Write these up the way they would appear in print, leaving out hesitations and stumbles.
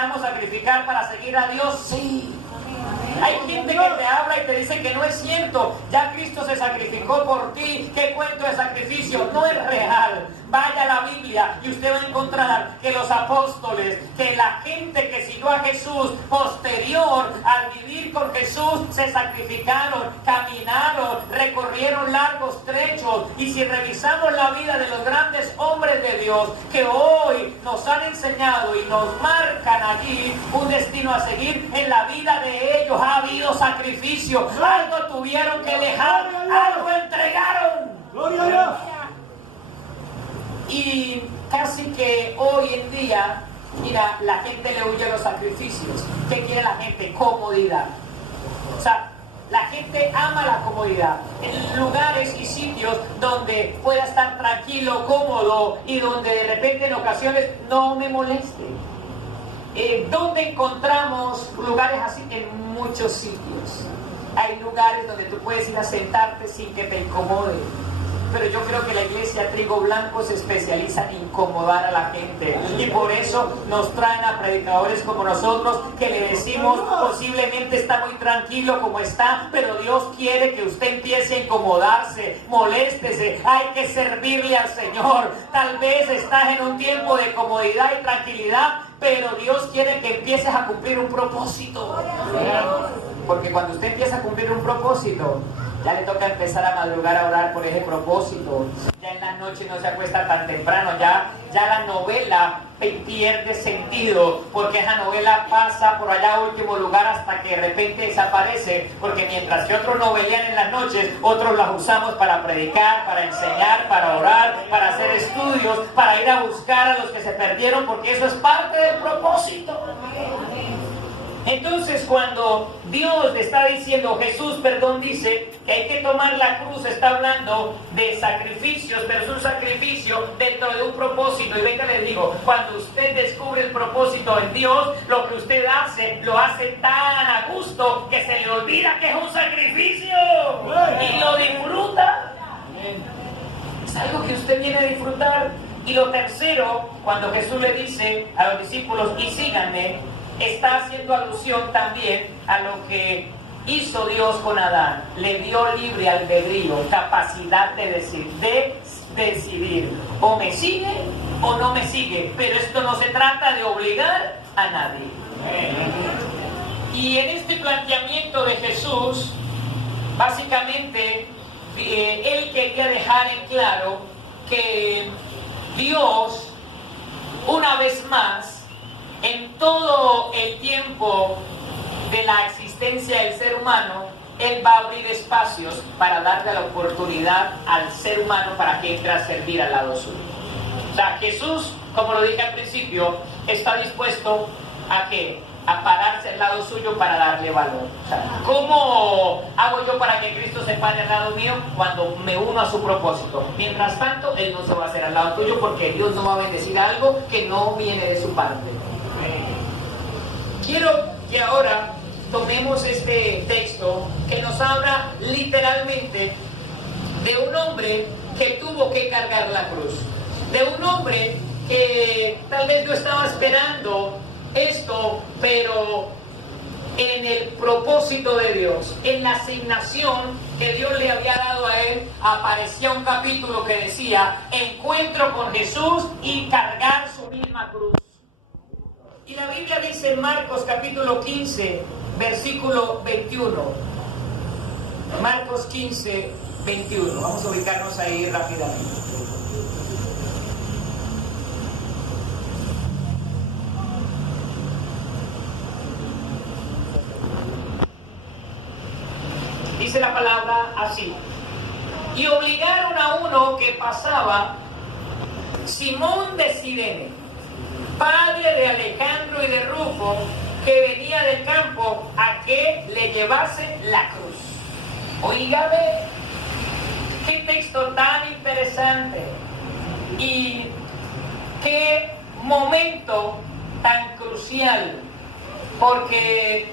necesitamos sacrificar para seguir a Dios? Sí. Hay gente que te habla y te dice que no es cierto. Ya Cristo se sacrificó por ti. ¿Qué cuento de sacrificio? No es real. Vaya a la Biblia y usted va a encontrar que los apóstoles, que la gente que siguió a Jesús posterior al vivir con Jesús, se sacrificaron, caminaron, recorrieron largos trechos. Y si revisamos la vida de los grandes hombres de Dios que hoy nos han enseñado y nos marcan allí un destino a seguir, en la vida de ellos ha habido sacrificio. Algo tuvieron que dejar, algo entregaron. ¡Gloria a Dios! Y casi que hoy en día, mira, la gente le huye a los sacrificios. ¿Qué quiere la gente? Comodidad. O sea, la gente ama la comodidad. En lugares y sitios donde pueda estar tranquilo, cómodo y donde de repente en ocasiones no me moleste. ¿Dónde encontramos lugares así? En muchos sitios. Hay lugares donde tú puedes ir a sentarte sin que te incomode. Pero yo creo que la iglesia Trigo Blanco se especializa en incomodar a la gente. Y por eso nos traen a predicadores como nosotros, que le decimos, posiblemente está muy tranquilo como está, pero Dios quiere que usted empiece a incomodarse, moléstese, hay que servirle al Señor. Tal vez estás en un tiempo de comodidad y tranquilidad, pero Dios quiere que empieces a cumplir un propósito. Porque cuando usted empieza a cumplir un propósito, ya le toca empezar a madrugar a orar por ese propósito. Ya en la noche no se acuesta tan temprano. Ya la novela pierde sentido, porque esa novela pasa por allá a último lugar hasta que de repente desaparece. Porque mientras que otros novelean en las noches, otros las usamos para predicar, para enseñar, para orar, para hacer estudios, para ir a buscar a los que se perdieron, porque eso es parte del propósito. Entonces, cuando Dios le está diciendo, Jesús, perdón, dice que hay que tomar la cruz, está hablando de sacrificios, pero es un sacrificio dentro de un propósito. Y venga, les digo, cuando usted descubre el propósito en Dios, lo que usted hace, lo hace tan a gusto que se le olvida que es un sacrificio y lo disfruta. Es algo que usted viene a disfrutar. Y lo tercero, cuando Jesús le dice a los discípulos, y síganme, está haciendo alusión también a lo que hizo Dios con Adán. Le dio libre albedrío, capacidad de decidir. O me sigue o no me sigue. Pero esto no se trata de obligar a nadie. Y en este planteamiento de Jesús, básicamente, él quería dejar en claro que Dios, una vez más, en todo el tiempo de la existencia del ser humano, Él va a abrir espacios para darle la oportunidad al ser humano para que entre a servir al lado suyo. O sea, Jesús, como lo dije al principio, está dispuesto a ¿qué? A pararse al lado suyo para darle valor. O sea, ¿cómo hago yo para que Cristo se pare al lado mío? Cuando me uno a su propósito. Mientras tanto, Él no se va a hacer al lado tuyo, porque Dios no va a bendecir algo que no viene de su parte. Quiero que ahora tomemos este texto que nos habla literalmente de un hombre que tuvo que cargar la cruz, de un hombre que tal vez no estaba esperando esto, pero en el propósito de Dios, en la asignación que Dios le había dado a él, aparecía un capítulo que decía: encuentro con Jesús y cargar su misma cruz. Y la Biblia dice en Marcos capítulo 15, versículo 21. Marcos 15, 21. Vamos a ubicarnos ahí rápidamente. Dice la palabra así: y obligaron a uno que pasaba, Simón de Cirene, padre de Alejandro y de Rufo, que venía del campo, a que le llevase la cruz. Oígame, qué texto tan interesante y qué momento tan crucial, porque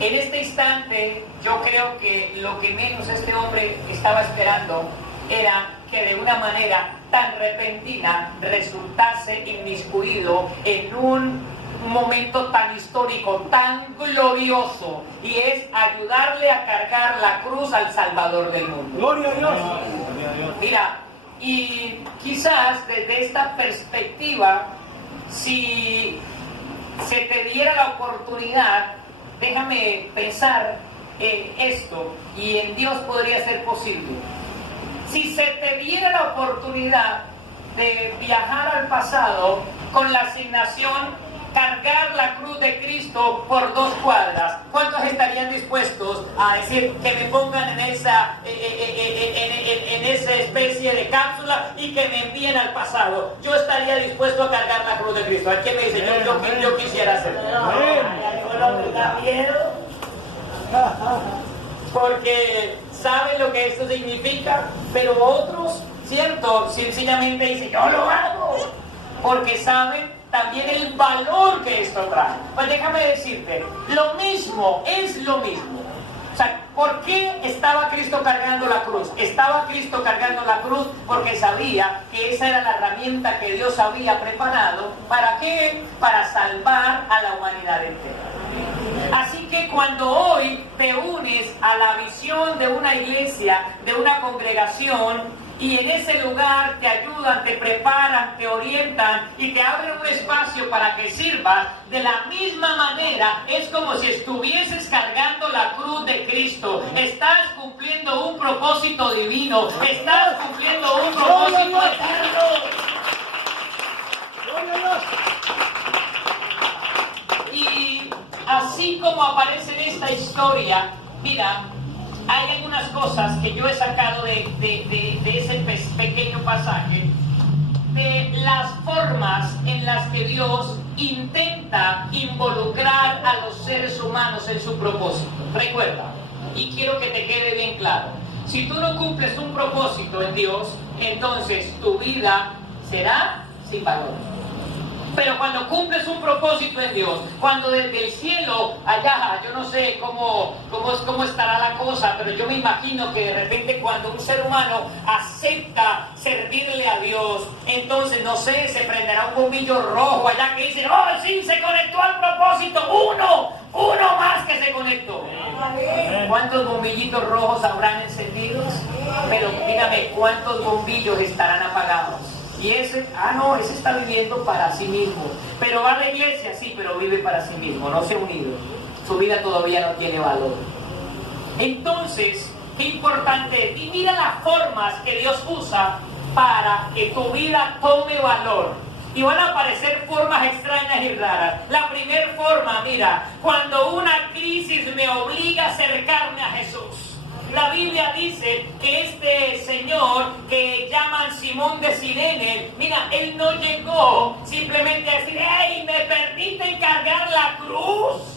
en este instante yo creo que lo que menos este hombre estaba esperando era que de una manera tan repentina resultase inmiscuido en un momento tan histórico, tan glorioso, y es ayudarle a cargar la cruz al Salvador del mundo. Gloria a Dios. Mira, y quizás desde esta perspectiva, si se te diera la oportunidad, déjame pensar en esto, y en Dios podría ser posible. Si se te diera la oportunidad de viajar al pasado con la asignación cargar la cruz de Cristo por 2 cuadras, ¿cuántos estarían dispuestos a decir que me pongan en esa especie de cápsula y que me envíen al pasado? Yo estaría dispuesto a cargar la cruz de Cristo. ¿A quién me dice? Yo quisiera hacerlo. Me da miedo, porque saben lo que esto significa, pero otros, cierto, sencillamente dicen, yo lo hago, porque saben también el valor que esto trae. Pues déjame decirte, lo mismo, es lo mismo. O sea, ¿por qué estaba Cristo cargando la cruz? Estaba Cristo cargando la cruz porque sabía que esa era la herramienta que Dios había preparado. ¿Para qué? Para salvar a la humanidad entera. Así que cuando hoy te unes a la visión de una iglesia, de una congregación, y en ese lugar te ayudan, te preparan, te orientan y te abren un espacio para que sirvas, de la misma manera es como si estuvieses cargando la cruz de Cristo. Estás cumpliendo un propósito divino, estás cumpliendo un propósito eterno. Y así como aparece en esta historia, mira, hay algunas cosas que yo he sacado de ese pequeño pasaje, de las formas en las que Dios intenta involucrar a los seres humanos en su propósito. Recuerda, y quiero que te quede bien claro, si tú no cumples un propósito en Dios, entonces tu vida será sin valor. Pero cuando cumples un propósito en Dios, cuando desde el cielo allá, yo no sé cómo estará la cosa, pero yo me imagino que de repente cuando un ser humano acepta servirle a Dios, entonces no sé, se prenderá un bombillo rojo allá que dice, ¡oh sí, se conectó al propósito! ¡Uno más que se conectó! ¿Cuántos bombillitos rojos habrán encendidos? Pero dígame, ¿cuántos bombillos estarán apagados? Y ese está viviendo para sí mismo. Pero va a la iglesia, sí, pero vive para sí mismo, no se ha unido. Su vida todavía no tiene valor. Entonces, qué importante. Y mira las formas que Dios usa para que tu vida tome valor. Y van a aparecer formas extrañas y raras. La primera forma, mira, cuando una crisis me obliga a acercarme a Jesús. La Biblia dice que este señor que llaman Simón de Cirene, mira, él no llegó simplemente a decir, ¡hey, me permiten cargar la cruz!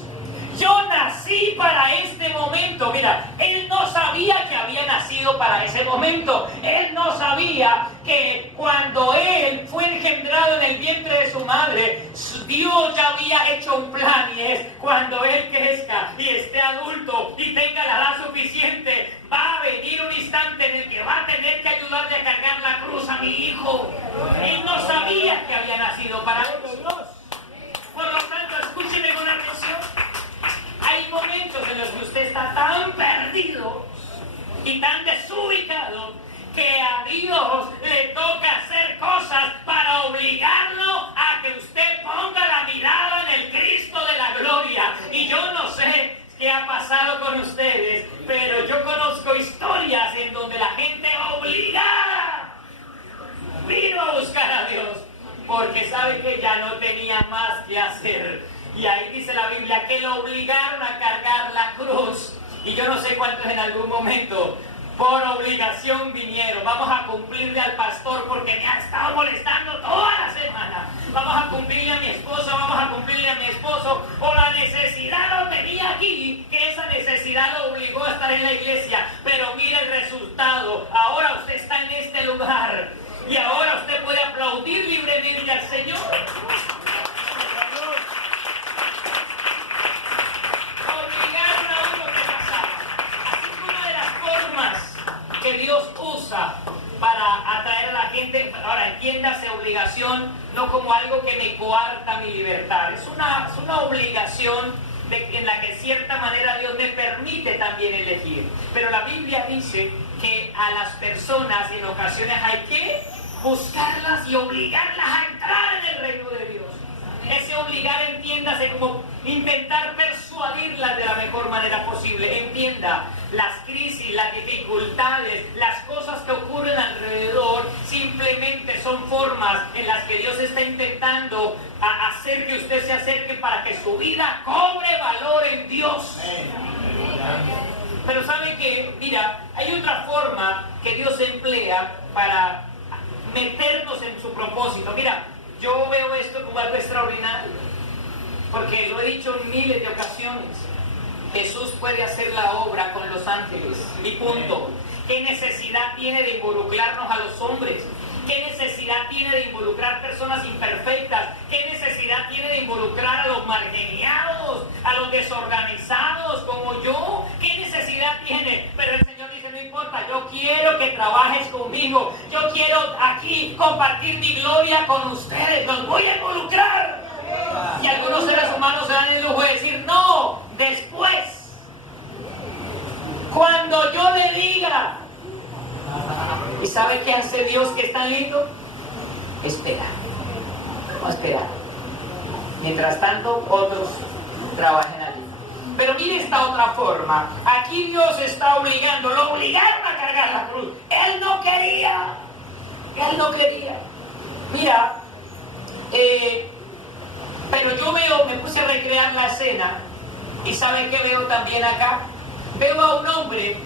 Yo nací para este momento. Mira, él no sabía que había nacido para ese momento. Él no sabía que cuando él fue engendrado en el vientre de su madre, Dios ya había hecho un plan, y es cuando él crezca y esté adulto y tenga la edad suficiente, va a venir un instante en el que va a tener que ayudarle a cargar la cruz a mi hijo. Él no sabía que había nacido para eso. Por lo tanto, escúcheme con atención. Hay momentos en los que usted está tan perdido y tan desubicado que a Dios le toca hacer cosas para obligarlo a que usted ponga la mirada en el Cristo de la gloria. Y yo no sé qué ha pasado con ustedes, pero yo conozco historias en donde la gente obligada vino a buscar a Dios porque sabe que ya no tenía más que hacer. Y ahí dice la Biblia que lo obligaron a cargar la cruz. Y yo no sé cuántos en algún momento por obligación vinieron. Vamos a cumplirle al pastor porque me ha estado molestando toda la semana. Vamos a cumplirle a mi esposa, vamos a cumplirle a mi esposo. O la necesidad lo tenía aquí, que esa necesidad lo obligó a estar en la iglesia. Pero mira el resultado. Ahora usted está en este lugar. Y ahora usted puede aplaudir libremente al Señor. Que Dios usa para atraer a la gente. Ahora entiéndase obligación no como algo que me coarta mi libertad. Es una obligación en la que de cierta manera Dios me permite también elegir. Pero la Biblia dice que a las personas en ocasiones hay que buscarlas y obligarlas a entrar en el reino de Dios. Ese obligar, entiéndase, como intentar persuadirlas de la mejor manera posible. Entienda, las crisis, las dificultades, las cosas que ocurren alrededor, simplemente son formas en las que Dios está intentando hacer que usted se acerque para que su vida cobre valor en Dios. Pero sabe que, mira, hay otra forma que Dios emplea para meternos en su propósito. Mira, yo veo esto como algo extraordinario, porque lo he dicho en miles de ocasiones. Jesús puede hacer la obra con los ángeles, y punto. ¿Qué necesidad tiene de involucrarnos a los hombres? ¿Qué necesidad tiene de involucrar personas imperfectas? ¿Qué necesidad tiene de involucrar a los marginados, a los desorganizados como yo? ¿Qué necesidad tiene? Pero el Señor dice, no importa, yo quiero que trabajes conmigo. Yo quiero aquí compartir mi gloria con ustedes. Los voy a involucrar. Y algunos seres humanos se dan el lujo de decir, no, después. Cuando yo le diga. ¿Y sabe qué hace Dios que es tan lindo? Esperar. Vamos a esperar. Mientras tanto, otros trabajen allí. Pero mire esta otra forma. Aquí Dios está obligando. Lo obligaron a cargar la cruz. Él no quería. Él no quería. Mira, pero yo me puse a recrear la escena. ¿Y saben qué veo también acá? Veo a un hombre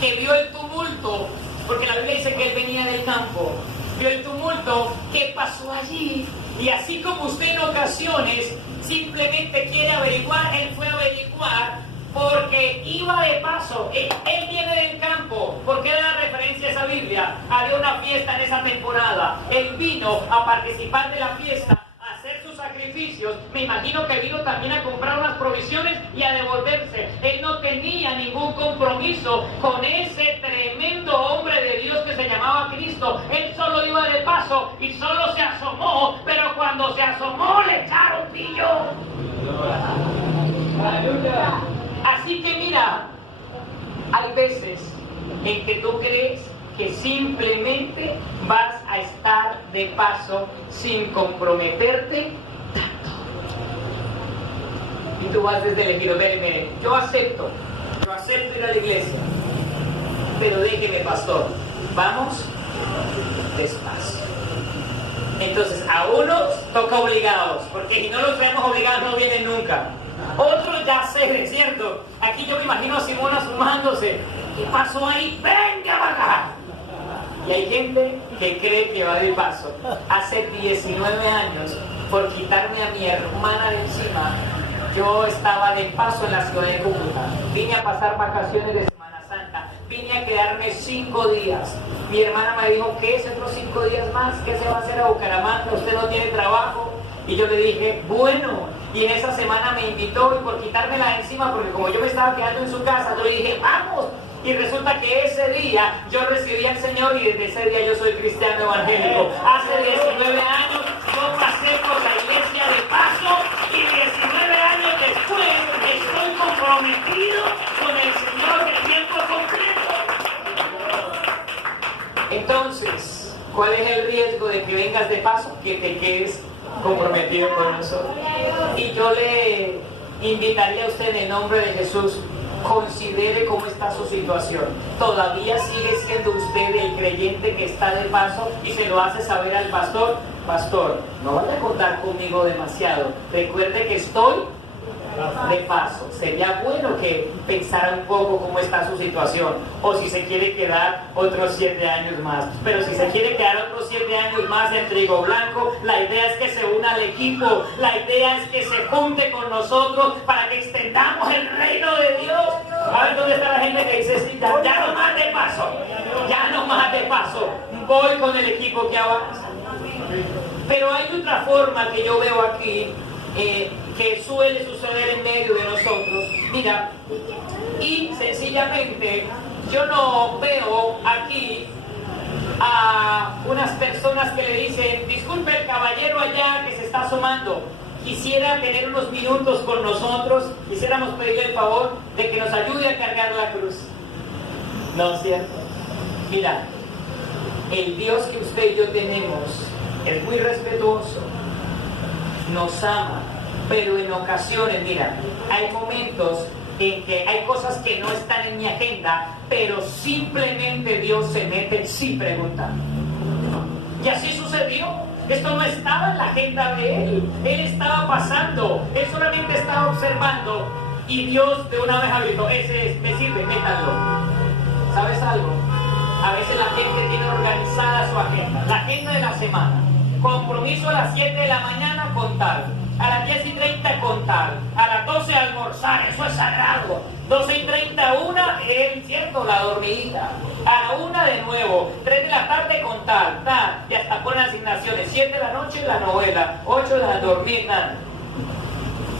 que vio el tumulto, porque la Biblia dice que él venía del campo, vio el tumulto que pasó allí, y así como usted en ocasiones simplemente quiere averiguar, él fue a averiguar porque iba de paso. Él viene del campo. ¿Por qué da referencia a esa Biblia? Había una fiesta en esa temporada, él vino a participar de la fiesta, hacer sus sacrificios. Me imagino que vino también a comprar unas provisiones y a devolverse. Él no tenía ningún compromiso con ese tremendo hombre de Dios que se llamaba Cristo. Él solo iba de paso y solo se asomó, pero cuando se asomó le echaron pillo. Así que mira, hay veces en que tú crees que simplemente vas a estar de paso sin comprometerte tanto. Y tú vas desde el elegido, mire, yo acepto ir a la iglesia, pero déjeme, pastor, vamos despacio. Entonces a unos toca obligados, porque si no los traemos obligados no vienen nunca. Otros ya sé, ¿cierto? Aquí yo me imagino a Simona sumándose. ¿Qué pasó ahí? ¡Venga para acá! Y hay gente que cree que va de paso. Hace 19 años, por quitarme a mi hermana de encima, yo estaba de paso en la ciudad de Cúcuta. Vine a pasar vacaciones de Semana Santa. Vine a quedarme 5 días. Mi hermana me dijo, ¿qué es otros 5 días más? ¿Qué se va a hacer a Bucaramanga? ¿Usted no tiene trabajo? Y yo le dije, bueno. Y en esa semana me invitó, y por quitármela de encima, porque como yo me estaba quedando en su casa, yo le dije, vamos. Y resulta que ese día yo recibí al Señor, y desde ese día yo soy cristiano evangélico. Hace 19 años yo pasé por la iglesia de paso, y 19 años después estoy comprometido con el Señor de tiempo completo. Entonces, ¿cuál es el riesgo de que vengas de paso? Que te quedes comprometido con nosotros. Y yo le invitaría a usted en el nombre de Jesús, considere cómo está su situación. ¿Todavía sigue siendo usted el creyente que está de paso y se lo hace saber al pastor? Pastor, no vaya a contar conmigo demasiado. Recuerde que estoy de paso. Sería bueno que pensara un poco cómo está su situación, o si se quiere quedar otros 7 años más. Pero si se quiere quedar otros 7 años más en Trigo Blanco, la idea es que se una al equipo, la idea es que se junte con nosotros para que extendamos el reino de Dios. A ver dónde está la gente que dice, sí, ya no más de paso, ya no más de paso, voy con el equipo que avanza. Pero hay otra forma que yo veo aquí, que suele suceder en medio de nosotros. Mira, y sencillamente yo no veo aquí a unas personas que le dicen: disculpe, el caballero allá que se está asomando, quisiera tener unos minutos con nosotros, quisiéramos pedirle el favor de que nos ayude a cargar la cruz. ¿No es cierto? Mira, el Dios que usted y yo tenemos es muy respetuoso, nos ama, pero en ocasiones, mira, hay momentos en que hay cosas que no están en mi agenda, pero simplemente Dios se mete sin preguntar. Y así sucedió. Esto no estaba en la agenda de Él. Él estaba pasando, Él solamente estaba observando, y Dios de una vez habilitó: ese es, me sirve, métanlo. ¿Sabes algo? A veces la gente tiene organizada su agenda, la agenda de la semana. Compromiso a las 7 de la mañana con tal, a las 10:30 con tal, a las 12 almorzar, eso es sagrado. 12:30 una, cierto, la dormidita. A la 1 de nuevo, 3 de la tarde con tal, y hasta ponen asignaciones. 7 de la noche la novela, 8 de la dormir, nada.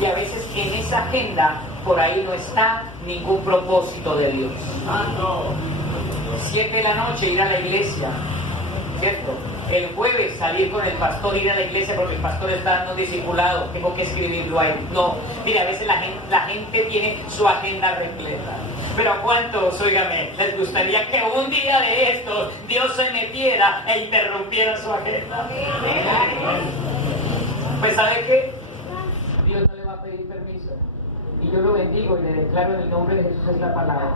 Y a veces en esa agenda, por ahí no está ningún propósito de Dios. 7 de la noche ir a la iglesia, ¿cierto? El jueves salir con el pastor, ir a la iglesia porque el pastor está dando discipulado, tengo que escribirlo ahí. No, mire, a veces la gente tiene su agenda repleta. Pero ¿a cuántos, óigame, les gustaría que un día de estos Dios se metiera e interrumpiera su agenda? Pues ¿sabe qué? Dios no le va a pedir permiso. Y yo lo bendigo y le declaro en el nombre de Jesús esta palabra.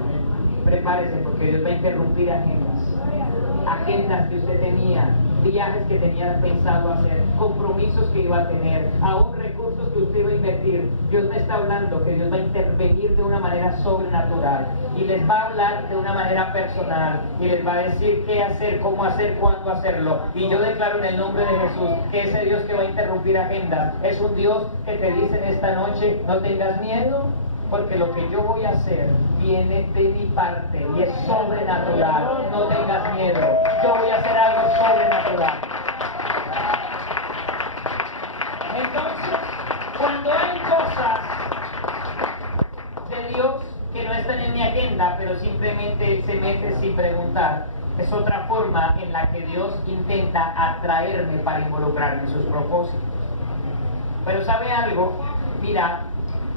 Prepárese, porque Dios va a interrumpir agendas que usted tenía, viajes que tenía pensado hacer, compromisos que iba a tener, aún recursos que usted iba a invertir. Dios me está hablando que Dios va a intervenir de una manera sobrenatural y les va a hablar de una manera personal y les va a decir qué hacer, cómo hacer, cuándo hacerlo. Y yo declaro en el nombre de Jesús que ese Dios que va a interrumpir agendas es un Dios que te dice en esta noche: no tengas miedo, porque lo que yo voy a hacer viene de mi parte y es sobrenatural. No tengas miedo, yo voy a hacer algo sobrenatural. Entonces, cuando hay cosas de Dios que no están en mi agenda, pero simplemente Él se mete sin preguntar, es otra forma en la que Dios intenta atraerme para involucrarme en sus propósitos. Pero ¿sabe algo? Mira,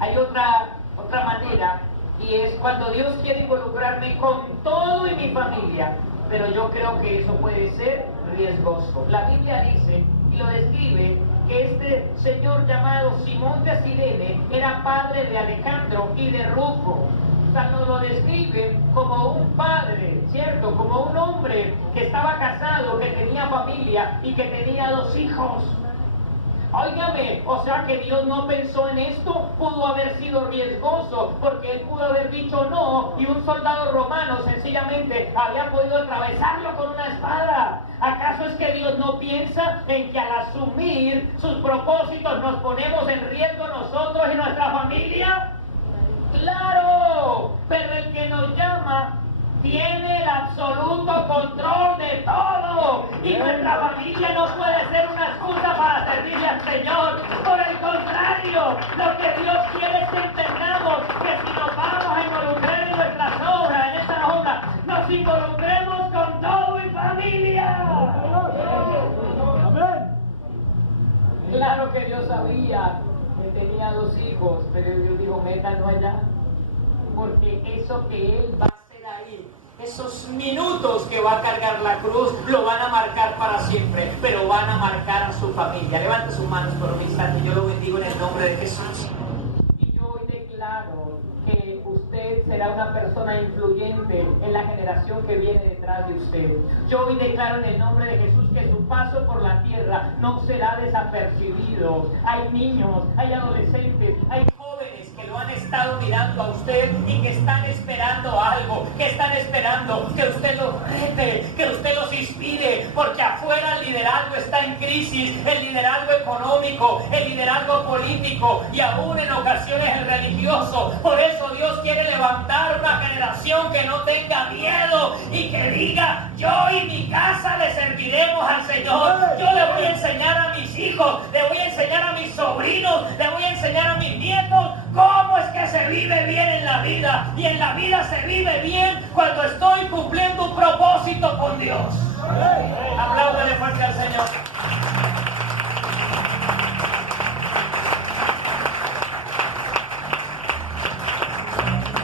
hay otra manera, y es cuando Dios quiere involucrarme con todo y mi familia, pero yo creo que eso puede ser riesgoso. La Biblia dice y lo describe que este señor llamado Simón de Cirene era padre de Alejandro y de Rufo. O sea, nos lo describe como un padre, ¿cierto? Como un hombre que estaba casado, que tenía familia y que tenía 2 hijos. Óigame, o sea que Dios no pensó en esto. Pudo haber sido riesgoso, porque Él pudo haber dicho no, y un soldado romano sencillamente había podido atravesarlo con una espada. ¿Acaso es que Dios no piensa en que al asumir sus propósitos nos ponemos en riesgo nosotros y nuestra familia? ¡Claro! Pero el que nos llama tiene el absoluto control de todo, y nuestra familia no puede ser una excusa para servirle al Señor. Por el contrario, lo que Dios quiere es que entendamos que si nos vamos a involucrar en nuestras obras, en estas obras, nos involucremos con todo y familia. Claro que Dios sabía que tenía 2 hijos, pero Dios dijo: métanlo allá, porque eso que Él va a hacer ahí, esos minutos que va a cargar la cruz, lo van a marcar para siempre, pero van a marcar a su familia. Levante sus manos por un instante, yo lo bendigo en el nombre de Jesús. Y yo hoy declaro que usted será una persona influyente en la generación que viene detrás de usted. Yo hoy declaro en el nombre de Jesús que su paso por la tierra no será desapercibido. Hay niños, hay adolescentes, hay jóvenes que lo han estado mirando a usted y que están esperando algo, que están esperando que usted los rete, que usted los inspire, porque afuera el liderazgo está en crisis, el liderazgo económico, el liderazgo político y aún en ocasiones el religioso. Por eso Dios quiere levantar una generación que no tenga miedo y que diga: yo y mi casa le serviremos al Señor. Yo le voy a enseñar a mis hijos, le voy a enseñar a mis sobrinos, le voy a enseñar a mis nietos cómo es que se vive bien en la vida. Y en la vida se vive bien cuando estoy cumpliendo un propósito con Dios. Apláudale fuerte al Señor.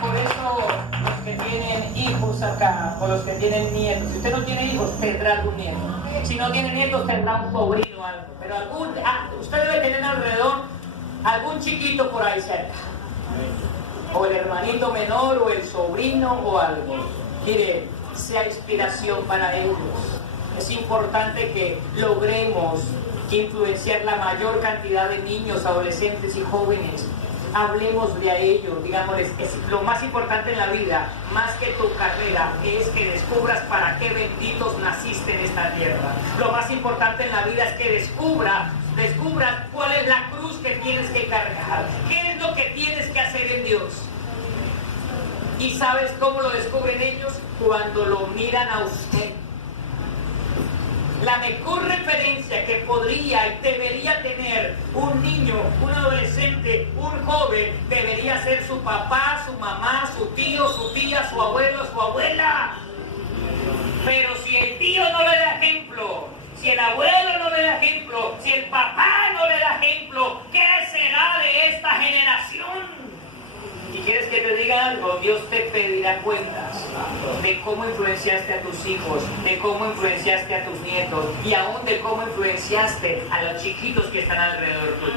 Por eso los que tienen hijos acá, o los que tienen nietos, si usted no tiene hijos, tendrá algún nieto. Si no tiene nietos, tendrá un sobrino o algo. Pero usted debe tener alrededor algún chiquito por ahí cerca. O el hermanito menor, o el sobrino, o algo. Mire, sea inspiración para ellos. Es importante que logremos influenciar la mayor cantidad de niños, adolescentes y jóvenes. Hablemos de a ellos, digámosles, es lo más importante en la vida, más que tu carrera, es que descubras para qué benditos naciste en esta tierra. Lo más importante en la vida es que descubras cuál es la cruz que tienes que cargar, qué es lo que tienes que hacer en Dios. ¿Y sabes cómo lo descubren ellos? Cuando lo miran a usted. La mejor referencia que podría y debería tener un niño, un adolescente, un joven, debería ser su papá, su mamá, su tío, su tía, su abuelo, su abuela. Pero si el tío no le da ejemplo, si el abuelo no le da ejemplo, si el papá no le da ejemplo, ¿qué será de esta generación? Y quieres que te diga algo, Dios te pedirá cuentas de cómo influenciaste a tus hijos, de cómo influenciaste a tus nietos y aún de cómo influenciaste a los chiquitos que están alrededor tuyo.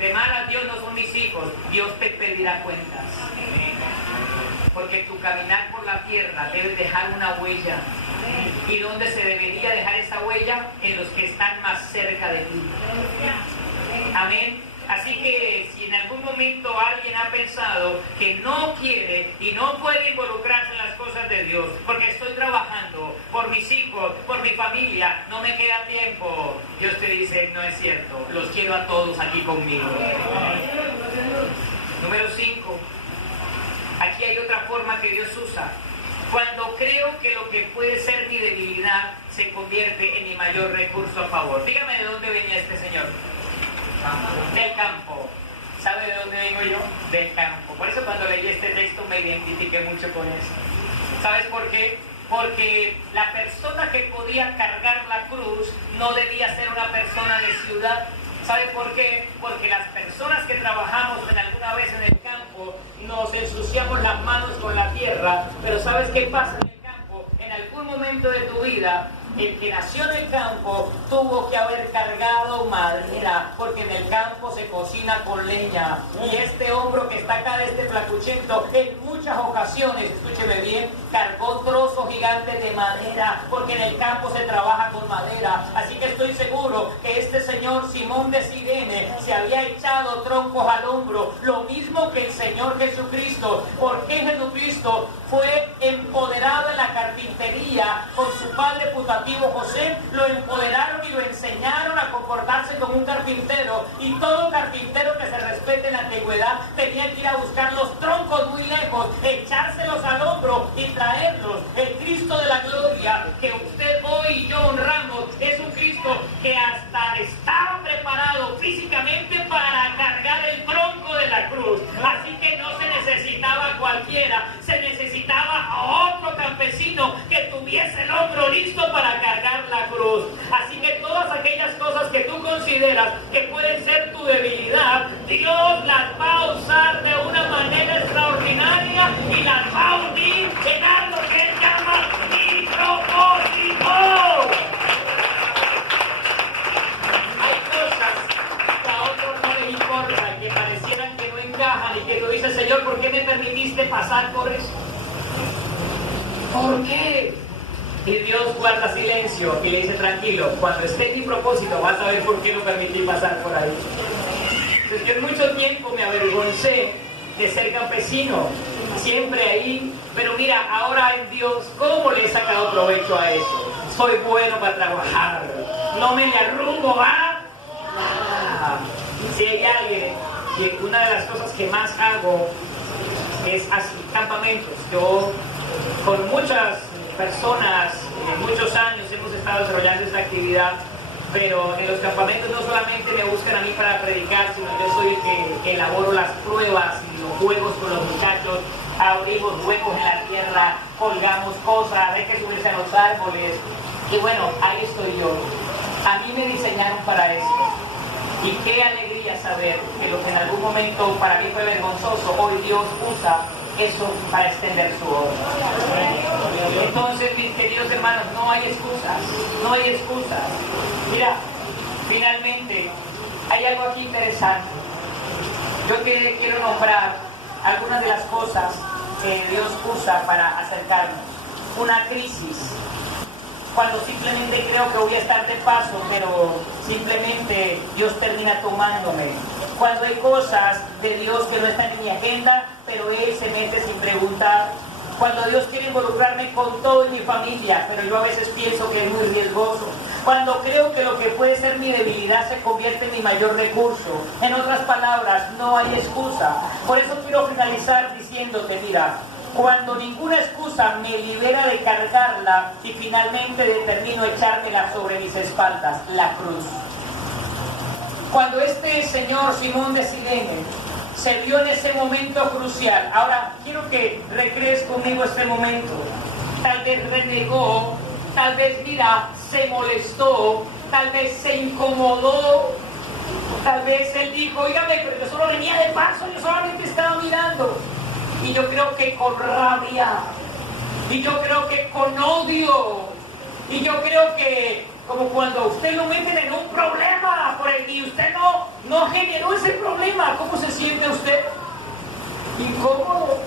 De mal a Dios no son mis hijos, Dios te pedirá cuentas. Porque tu caminar por la tierra debe dejar una huella. ¿Y dónde se debería dejar esa huella? En los que están más cerca de ti. Amén. Así que si en algún momento alguien ha pensado que no quiere y no puede involucrarse en las cosas de Dios, porque estoy trabajando por mis hijos, por mi familia, no me queda tiempo, Dios te dice, no es cierto, los quiero a todos aquí conmigo. Número 5. Aquí hay otra forma que Dios usa. Cuando creo que lo que puede ser mi debilidad se convierte en mi mayor recurso a favor. Dígame de dónde venía este señor. Del campo. ¿Sabe de dónde vengo yo? Del campo. Por eso cuando leí este texto me identifiqué mucho con eso. ¿Sabes por qué? Porque la persona que podía cargar la cruz no debía ser una persona de ciudad. ¿Sabe por qué? Porque las personas que trabajamos alguna vez en el campo nos ensuciamos las manos con la tierra, pero ¿sabes qué pasa en el campo? En algún momento de tu vida, el que nació en el campo tuvo que haber cargado madera, porque en el campo se cocina con leña. Y este hombro que está acá de este flacuchento, en muchas ocasiones, escúcheme bien, cargó trozos gigantes de madera, porque en el campo se trabaja con madera. Así que estoy seguro que este señor Simón de Cirene se había echado troncos al hombro, lo mismo que el Señor Jesucristo. Porque Jesucristo fue empoderado en la carpintería por su padre putativo José, lo empoderaron y lo enseñaron a comportarse como un carpintero, y todo carpintero que se respete en la antigüedad tenía que ir a buscar los troncos muy lejos, echárselos al hombro y traerlos. El Cristo de la gloria que usted hoy y yo honramos es un Cristo que hasta estaba preparado físicamente para cargar el tronco de la cruz. Así que no se necesitaba cualquiera, se necesitaba a otro campesino que tuviese el hombro listo para cargar la cruz. Así que todas aquellas cosas que tú consideras que pueden ser tu debilidad, Dios las va a usar de una manera extraordinaria y las va a unir en algo que Él llama mi propósito. Hay cosas que a otros no les importan, que parecieran que no encajan, y que tú dices, Señor, ¿por qué me permitiste pasar por eso? ¿Por qué? Y Dios guarda silencio y le dice, tranquilo, cuando esté en mi propósito vas a ver por qué lo permití pasar por ahí. Entonces yo en mucho tiempo me avergoncé de ser campesino, siempre ahí, pero mira, ahora en Dios, ¿cómo le he sacado provecho a eso? Soy bueno para trabajar, no me le arrugo, ¿va? Si hay alguien, y una de las cosas que más hago es así, campamentos. Yo con muchas personas, muchos años hemos estado desarrollando esta actividad, pero en los campamentos no solamente me buscan a mí para predicar, sino yo soy el que elaboro las pruebas y los juegos con los muchachos, abrimos huecos en la tierra, colgamos cosas, hay que subirse a los árboles. Y bueno, ahí estoy yo. A mí me diseñaron para esto. Y qué alegría saber que lo que en algún momento para mí fue vergonzoso, hoy Dios usa eso para extender su obra. Entonces, mis queridos hermanos, no hay excusas, no hay excusas. Mira, finalmente, hay algo aquí interesante. Yo te quiero nombrar algunas de las cosas que Dios usa para acercarnos. Una crisis, cuando simplemente creo que voy a estar de paso, pero simplemente Dios termina tomándome. Cuando hay cosas de Dios que no están en mi agenda, pero Él se mete sin preguntar. Cuando Dios quiere involucrarme con todo en mi familia, pero yo a veces pienso que es muy riesgoso. Cuando creo que lo que puede ser mi debilidad se convierte en mi mayor recurso. En otras palabras, no hay excusa. Por eso quiero finalizar diciéndote, mira, cuando ninguna excusa me libera de cargarla y finalmente determino echármela sobre mis espaldas, la cruz. Cuando este señor Simón de Cirene se vio en ese momento crucial, ahora quiero que recrees conmigo este momento. Tal vez renegó, tal vez, mira, se molestó, tal vez se incomodó, tal vez él dijo, oígame, pero yo solo venía de paso, yo solamente estaba mirando. Y yo creo que con rabia, y yo creo que con odio, y yo creo que como cuando usted lo meten en un problema y usted no generó ese problema, ¿cómo se siente usted? Incómodo.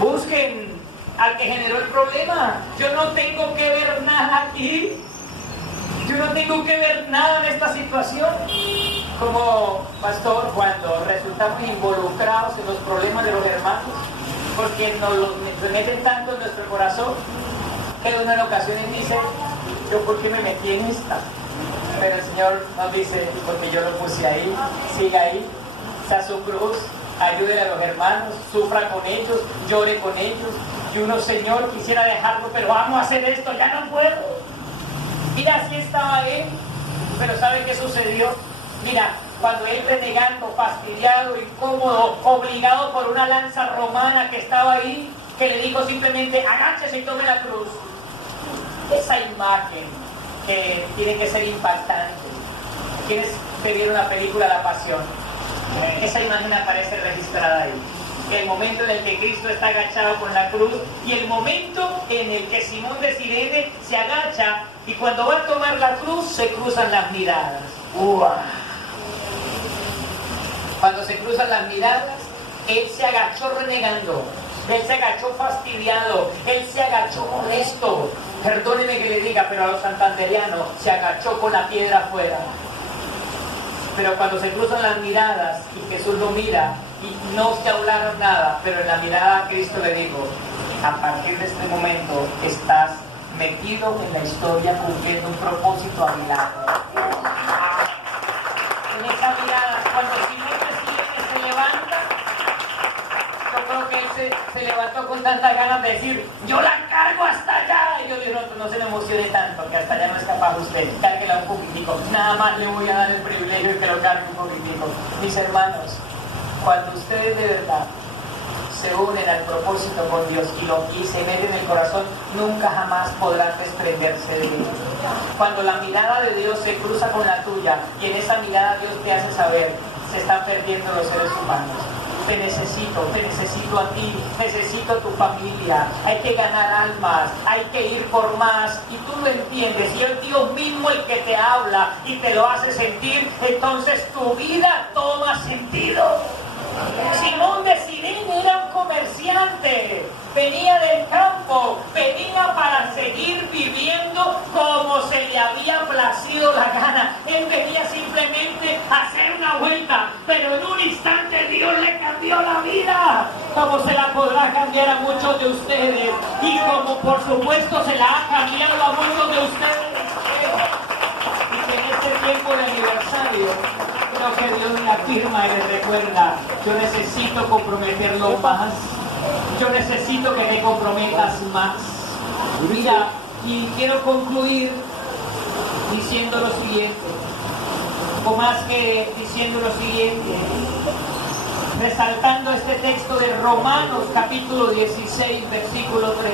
Busquen al que generó el problema. Yo no tengo que ver nada aquí. Yo no tengo que ver nada en esta situación. Como pastor, cuando resultamos involucrados en los problemas de los hermanos, porque nos meten tanto en nuestro corazón, que uno en ocasiones dice, ¿yo por qué me metí en esta? Pero el Señor nos dice, porque yo lo puse ahí, siga ahí, sea su cruz, ayúdele a los hermanos, sufra con ellos, llore con ellos. Y uno, Señor, quisiera dejarlo, pero vamos a hacer esto, ya no puedo. Mira, así estaba él, pero ¿sabe qué sucedió? Mira, cuando él renegando, fastidiado, incómodo, obligado por una lanza romana que estaba ahí, que le dijo simplemente, agáchese y tome la cruz. Esa imagen que tiene que ser impactante. ¿Quiénes vieron la película La Pasión? Esa imagen aparece registrada ahí. El momento en el que Cristo está agachado con la cruz y el momento en el que Simón de Cirene se agacha y cuando va a tomar la cruz se cruzan las miradas. ¡Uah! Cuando se cruzan las miradas, él se agachó renegando, él se agachó fastidiado, él se agachó molesto. Perdóneme que le diga, pero a los santanderianos se agachó con la piedra afuera. Pero cuando se cruzan las miradas y Jesús lo mira y no se hablaron nada, pero en la mirada Cristo le dijo, a partir de este momento estás metido en la historia cumpliendo un propósito a mi lado. En esa mirada, cuando Simón de se levanta, yo creo que él se levantó con tantas ganas de decir, yo la cargo hasta allá. Y yo le digo, no se me emocione tanto, que hasta allá no es capaz usted, cárguela un poquitico. Nada más le voy a dar el privilegio de que lo cargue un poquitico. Mis hermanos, cuando ustedes de verdad se unen al propósito con Dios y se meten en el corazón, nunca jamás podrán desprenderse de él. Cuando la mirada de Dios se cruza con la tuya y en esa mirada Dios te hace saber, se están perdiendo los seres humanos. Te necesito a ti, necesito a tu familia, hay que ganar almas, hay que ir por más, y tú lo entiendes, y es Dios mismo el que te habla y te lo hace sentir, entonces tu vida toma sentido. Simón de Cirene era un comerciante, venía del campo, venía para seguir viviendo como se le había placido la gana. Él venía simplemente a hacer una vuelta, pero en un instante Dios le cambió la vida, como se la podrá cambiar a muchos de ustedes, y como por supuesto se la ha cambiado a muchos de ustedes. Y que en este tiempo de aniversario, creo que Dios me afirma y le recuerda, yo necesito comprometerlo más, yo necesito que me comprometas más. Mira, y quiero concluir diciendo lo siguiente, o más que diciendo lo siguiente, resaltando este texto de Romanos capítulo 16, versículo 3.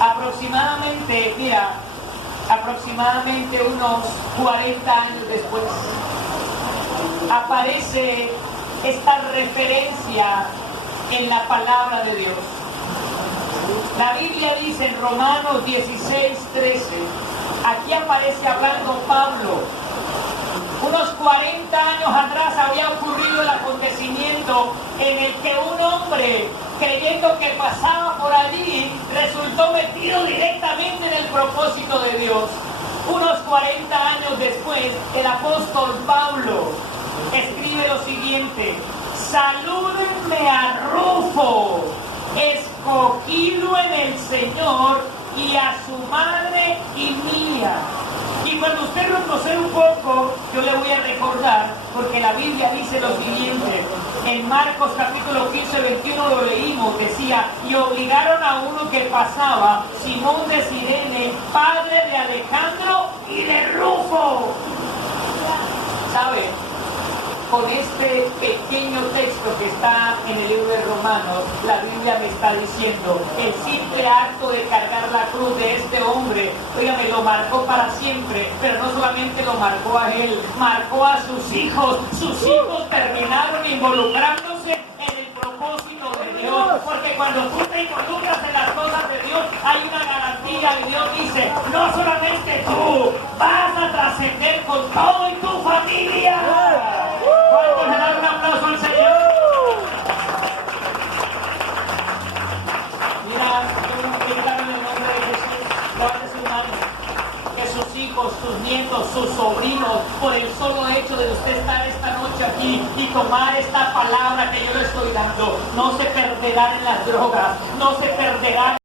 Aproximadamente, mira, aproximadamente unos 40 años después, aparece esta referencia en la palabra de Dios. La Biblia dice en Romanos 16:13, aquí aparece hablando Pablo. Unos 40 años atrás había ocurrido el acontecimiento en el que un hombre, creyendo que pasaba por allí, resultó metido directamente en el propósito de Dios. Unos 40 años después, el apóstol Pablo escribe lo siguiente: salúdenme a Rufo, escogido en el Señor, y a su madre y mía. Y cuando usted retrocede un poco, yo le voy a recordar, porque la Biblia dice lo siguiente, en Marcos capítulo 15, 21 lo leímos, decía, y obligaron a uno que pasaba, Simón de Cirene, padre de Alejandro y de Rufo. ¿Sabe? Con este pequeño texto que está en el libro de Romanos, la Biblia me está diciendo, el simple acto de cargar la cruz de este hombre, óigame, lo marcó para siempre, pero no solamente lo marcó a él, marcó a sus hijos terminaron involucrándose en el propósito de Dios, porque cuando tú te involucras en las cosas de Dios, hay una garantía, y Dios dice, no solamente tú, vas a trascender con todo y tu familia. ¿Cuántos le dan un aplauso al Señor? Mira, yo declaro en el nombre de Jesús, levante su mano, que sus hijos, sus nietos, sus sobrinos, por el solo hecho de usted estar esta noche aquí y tomar esta palabra que yo le estoy dando, no se perderán en las drogas, no se perderán